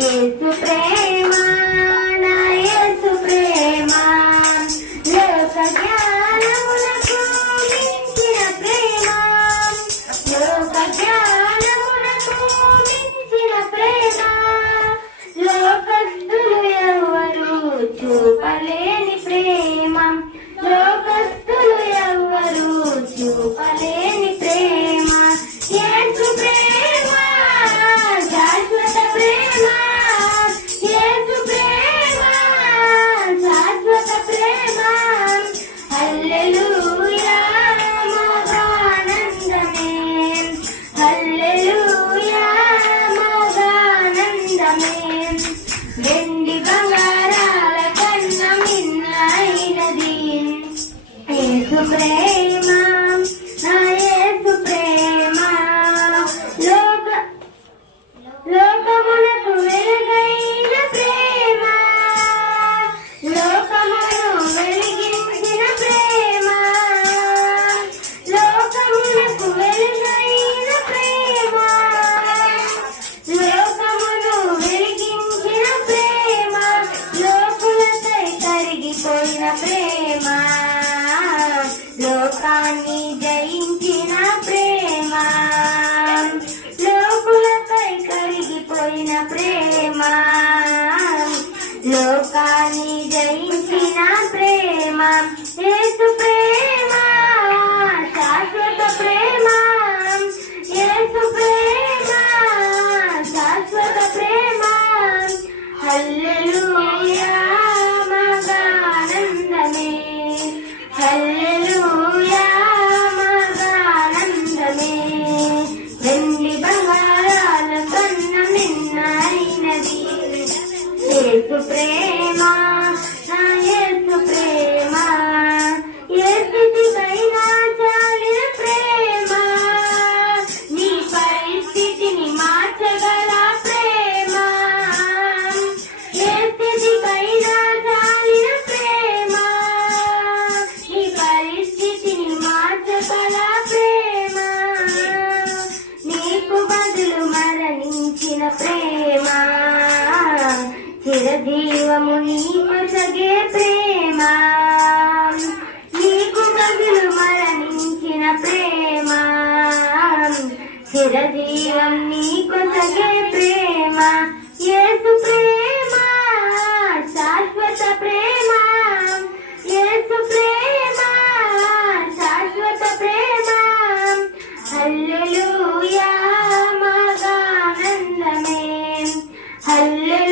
యేసు ప్రేమ నా యేసు ప్రేమ లోక జ్ఞానములకు మించిన ప్రేమ లోక జ్ఞానములకు మించిన ప్రేమ లోకస్తులు ఎవరు చూపలేని ప్రేమ లోకస్తులు ఎవరు చూపలేని ప్రేమ యేసు ప్రేమ శాశ్వత ప్రేమ యేసు ప్రేమ శాశ్వత ప్రేమ హల్లెలూయా మగానందమే హల్లెలూయా మగానందమే వెండి బంగారాల కన్నా మిన్నైనది యేసు ప్రేమ నా యేసు ప్రేమ లోకమునకు వెలుగైన ప్రేమ లోకమును వెలిగించిన ప్రేమ లోకమునకు వెలుగైన ప్రేమ లోకమును వెలిగించిన ప్రేమ లోకులకై కరిగిపోయిన ప్రేమ లోకాన్ని జయించిన ప్రేమ లోకులకై కరిగిపోయిన ప్రేమ లోకాన్ని జయించిన ప్రేమ యేసు ప్రేమ శాశ్వత ప్రేమ యేసు ప్రేమ శాశ్వత ప్రేమ హల్లెలూయా మగానందమే హల్లెలూయా మగానందమే వెండి బంగారాల కన్నా మిన్నైనది యేసు ప్రేమ నా యేసు ప్రేమ ఏ స్థితికైనా చాలిన ప్రేమ నీ పరిస్థితిని మార్చగల ప్రేమ ఏ స్థితికైనా చాలిన ప్రేమ నీ పరిస్థితిని మార్చగల ప్రేమ నీకు బదులు మరణించిన ప్రేమ చిరజీవము నీకు సగే ప్రేమ నీకు బదులు మరణించిన ప్రేమ చిరజీవం నీకు సగే ప్రేమ యేసు ప్రేమ శాశ్వత ప్రేమ యేసు ప్రేమ శాశ్వత ప్రేమ హల్లెలూయా మగానందమే హల్లెలూయా